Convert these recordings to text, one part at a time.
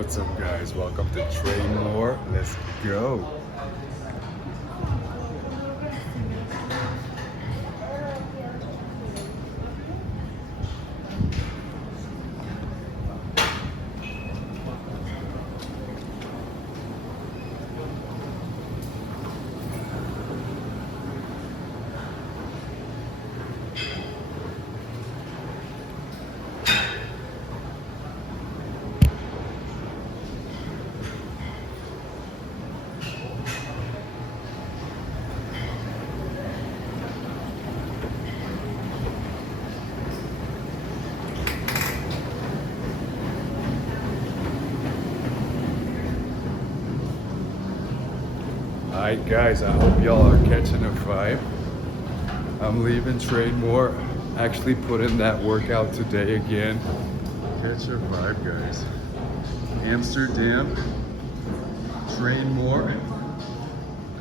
What's up, guys? Welcome to Trainmore. Let's go. Alright guys, I hope y'all are catching a vibe. I'm leaving Trainmore. Actually put in that workout today again. Catch a vibe, guys. Amsterdam, Trainmore,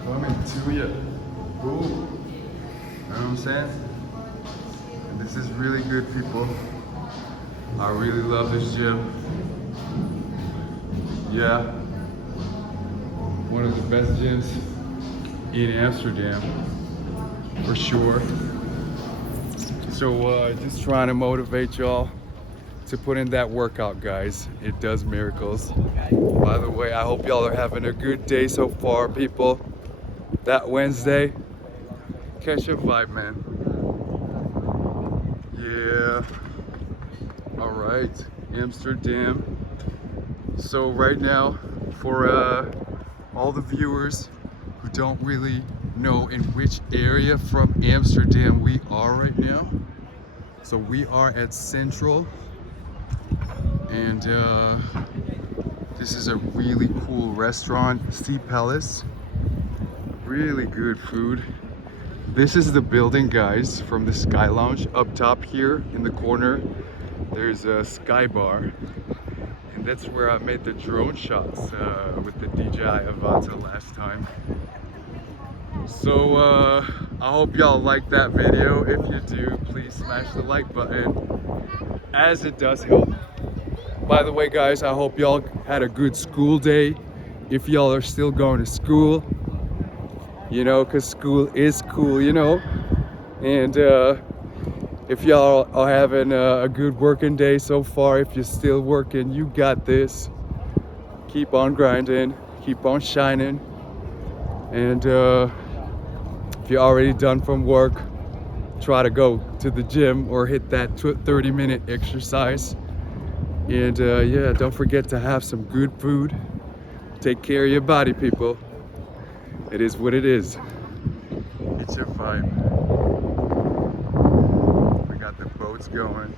coming to you. Boom. You know what I'm saying? And this is really good, people. I really love this gym. Yeah. One of the best gyms in Amsterdam, for sure. So just trying to motivate y'all to put in that workout, guys. It does miracles. By the way, I hope y'all are having a good day so far, people. That Wednesday, catch a vibe, man. Yeah. All right, Amsterdam. So right now, for all the viewers who don't really know in which area from Amsterdam we are right now. So we are at Central, and this is a really cool restaurant, Sea Palace. Really good food. This is the building, guys, from the Sky Lounge. Up top here in the corner, there's a Sky Bar. And that's where I made the drone shots with the DJI Avata last time. So I hope y'all like that video. If you do, please smash the like button, as it does help. By the way, guys, I hope y'all had a good school day. If y'all are still going to school, you know, because school is cool, you know. And if y'all are having a good working day so far, if you're still working, you got this. Keep on grinding, keep on shining. And if you're already done from work, try to go to the gym or hit that 30-minute exercise. And yeah, don't forget to have some good food. Take care of your body, people. It is what it is. It's your vibe. The boat's going.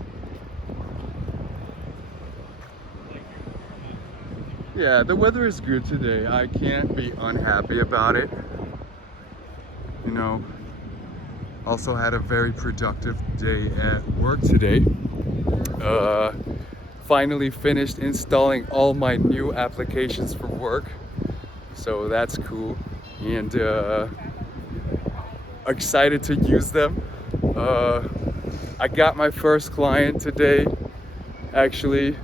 Yeah, the weather is good today. I can't be unhappy about it. You know, also had a very productive day at work today. Finally finished installing all my new applications for work. So that's cool. And excited to use them. I got my first client today, actually,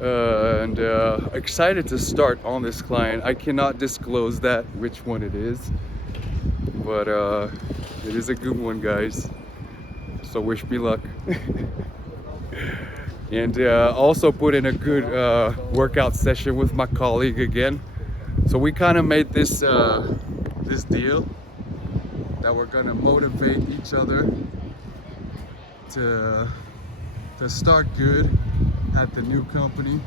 and excited to start on this client. I cannot disclose that, which one it is, but it is a good one, guys. So wish me luck. And also put in a good workout session with my colleague again. So we kind of made this this deal that we're gonna motivate each other to start good at the new company,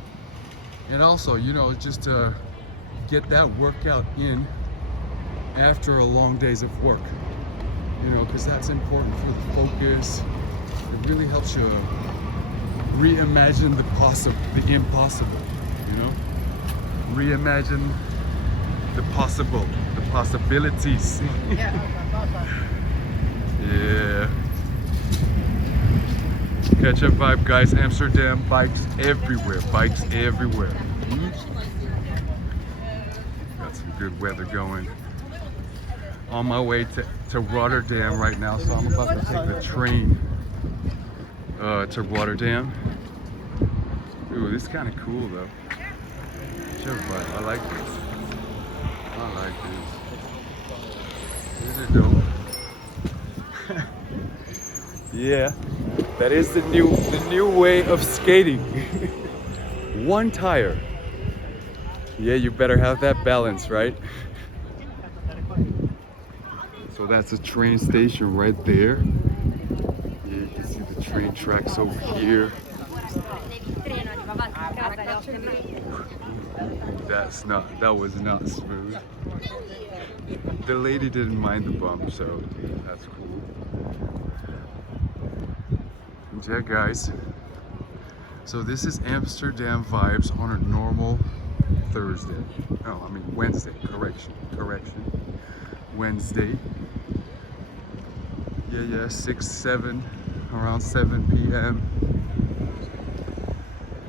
and also, you know, just to get that workout in after a long days of work, you know, because that's important for the focus. It really helps you reimagine the impossible, you know, reimagine the possible, the possibilities. Yeah. Catch a vibe, guys. Amsterdam, bikes everywhere. Bikes everywhere. Got some good weather going. On my way to Rotterdam right now, so I'm about to take the train to Rotterdam. Ooh, this is kind of cool though. a vibe. I like this. I like this. These are dope. Yeah, that is the new way of skating. One tire. Yeah, you better have that balance, right? So that's a train station right there. Yeah, you can see the train tracks over here. That was not smooth. The lady didn't mind the bump, so that's cool. And yeah, guys. So this is Amsterdam vibes on a normal Thursday. No, I mean Wednesday. Correction. Wednesday. Yeah, 6, 7, around 7 p.m.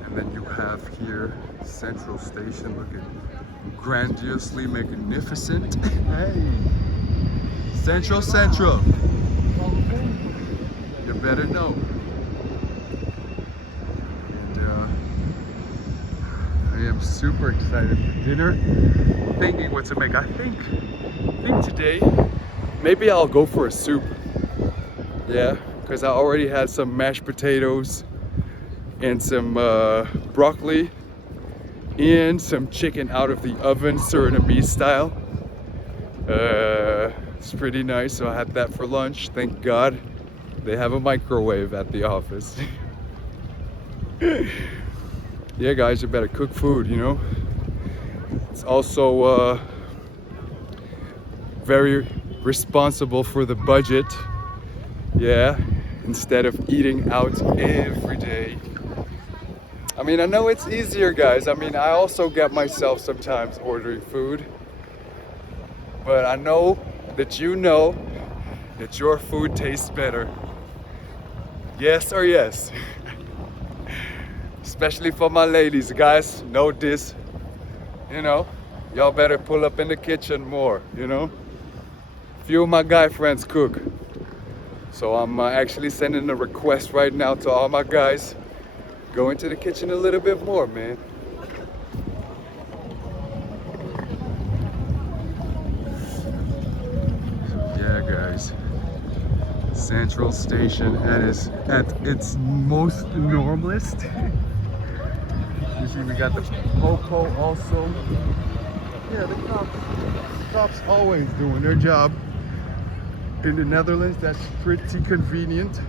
And then you have here Central Station looking grandiosely magnificent. Hey! Central! You better know. And I am super excited for dinner. Thinking what to make. I think today, maybe I'll go for a soup. Yeah, because I already had some mashed potatoes and some broccoli and some chicken out of the oven, Surinamese style. It's pretty nice, so I had that for lunch. Thank God they have a microwave at the office. Yeah, guys, you better cook food, you know. It's also very responsible for the budget. Yeah, instead of eating out every day. I mean, I know it's easier, guys. I mean, I also get myself sometimes ordering food. But I know that you know that your food tastes better. Yes or yes? Especially for my ladies, guys. Know this. You know, y'all better pull up in the kitchen more, you know? Few of my guy friends cook. So I'm actually sending a request right now to all my guys. Go into the kitchen a little bit more, man. Yeah, guys. Central Station at its most normalist. You see, we got the popo also. Yeah, the cops always doing their job. In the Netherlands, that's pretty convenient.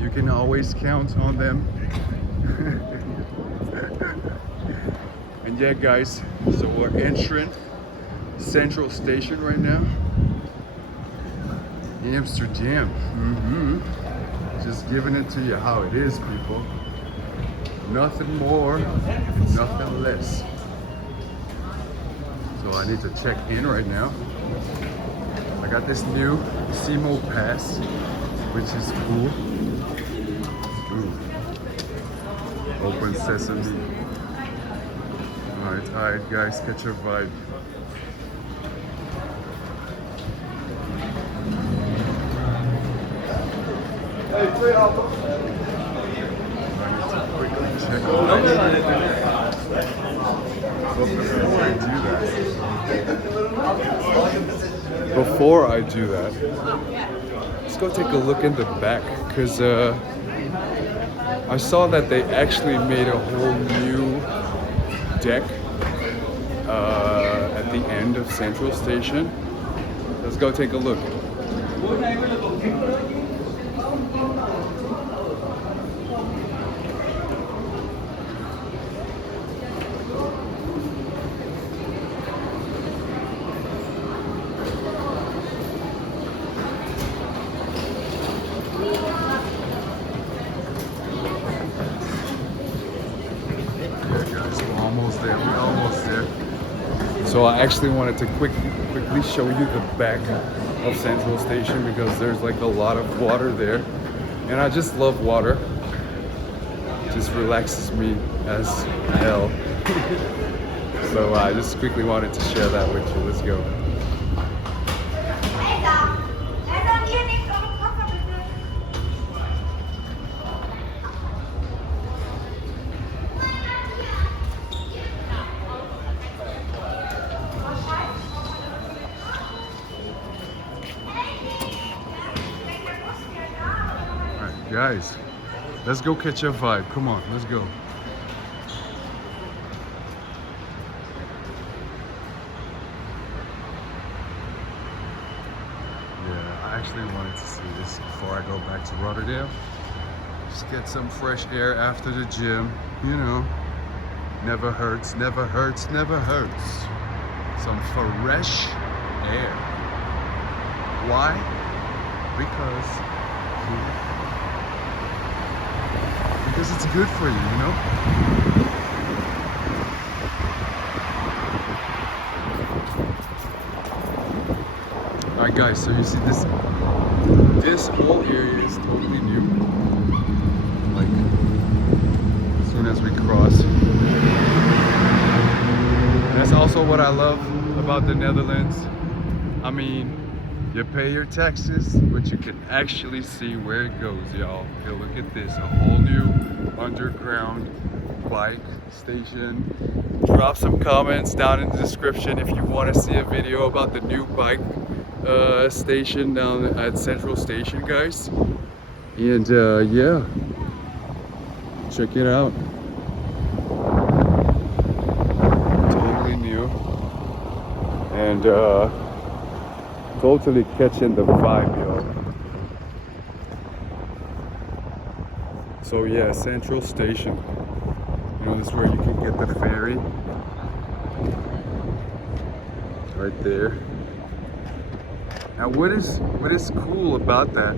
You can always count on them. And yeah, guys, so we're entering Central Station right now. Amsterdam. Just giving it to you how it is, people. Nothing more, nothing less. So I need to check in right now. I got this new Simo pass, which is cool. Ooh. Open sesame. Alright, guys, catch your vibe. I need to quickly check before I do that, let's go take a look in the back, because I saw that they actually made a whole new deck at the end of Central Station. Let's go take a look. We're almost there. So I actually wanted to quickly show you the back of Central Station, because there's like a lot of water there, and I just love water. It just relaxes me as hell. So I just quickly wanted to share that with you. Let's go. guys, let's go catch a vibe. Come on, let's go. Yeah, I actually wanted to see this before I go back to Rotterdam. Just get some fresh air after the gym, you know. Never hurts, never hurts, never hurts. Some fresh air. Why? Because it's good for you, you know? Alright guys, so you see this whole area is totally new. Like, as soon as we cross. That's also what I love about the Netherlands. I mean, you pay your taxes, but you can actually see where it goes, y'all. Okay, look at this, a whole new underground bike station. Drop some comments down in the description if you want to see a video about the new bike station down at Central Station, guys. And yeah, check it out. Totally new. And totally catching the vibe, yo. So yeah, Central Station. You know, this is where you can get the ferry. Right there. Now what is cool about that?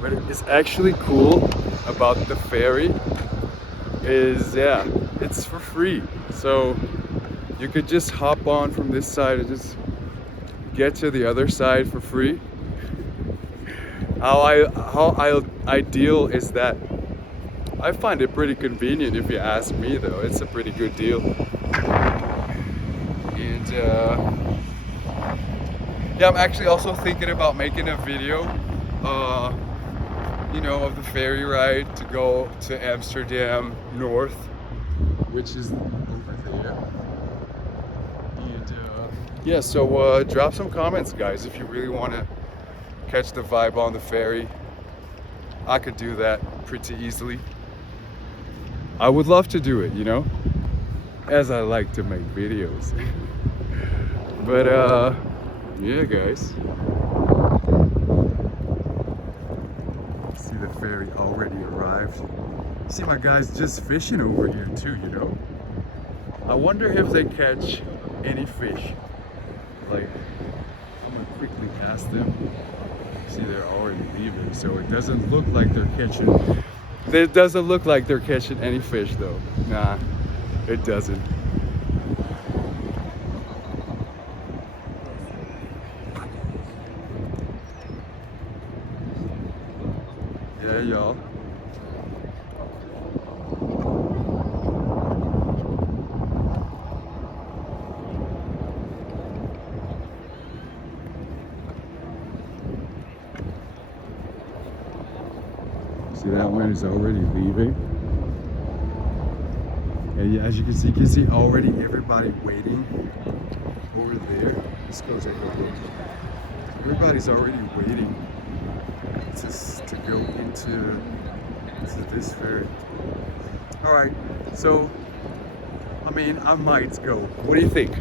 What is actually cool about the ferry is, yeah, it's for free. So you could just hop on from this side and just get to the other side for free. How ideal is that? I find it pretty convenient if you ask me, though. It's a pretty good deal. And yeah, I'm actually also thinking about making a video, you know, of the ferry ride to go to Amsterdam North, which is over there. And yeah, so drop some comments, guys, if you really want to catch the vibe on the ferry. I could do that pretty easily. I would love to do it, you know, as I like to make videos. But yeah, guys. See the ferry already arrived. See my guys just fishing over here too, you know. I wonder if they catch any fish. Like, I'm gonna quickly ask them. See, they're already leaving, so it doesn't look like they're catching. It doesn't look like they're catching any fish, though. Nah, it doesn't. Yeah, y'all. See, that one is already leaving. And as you can see already everybody waiting over there. Let's go take a look. Everybody's already waiting to go into this ferry. All right, so I mean, I might go. What do you think?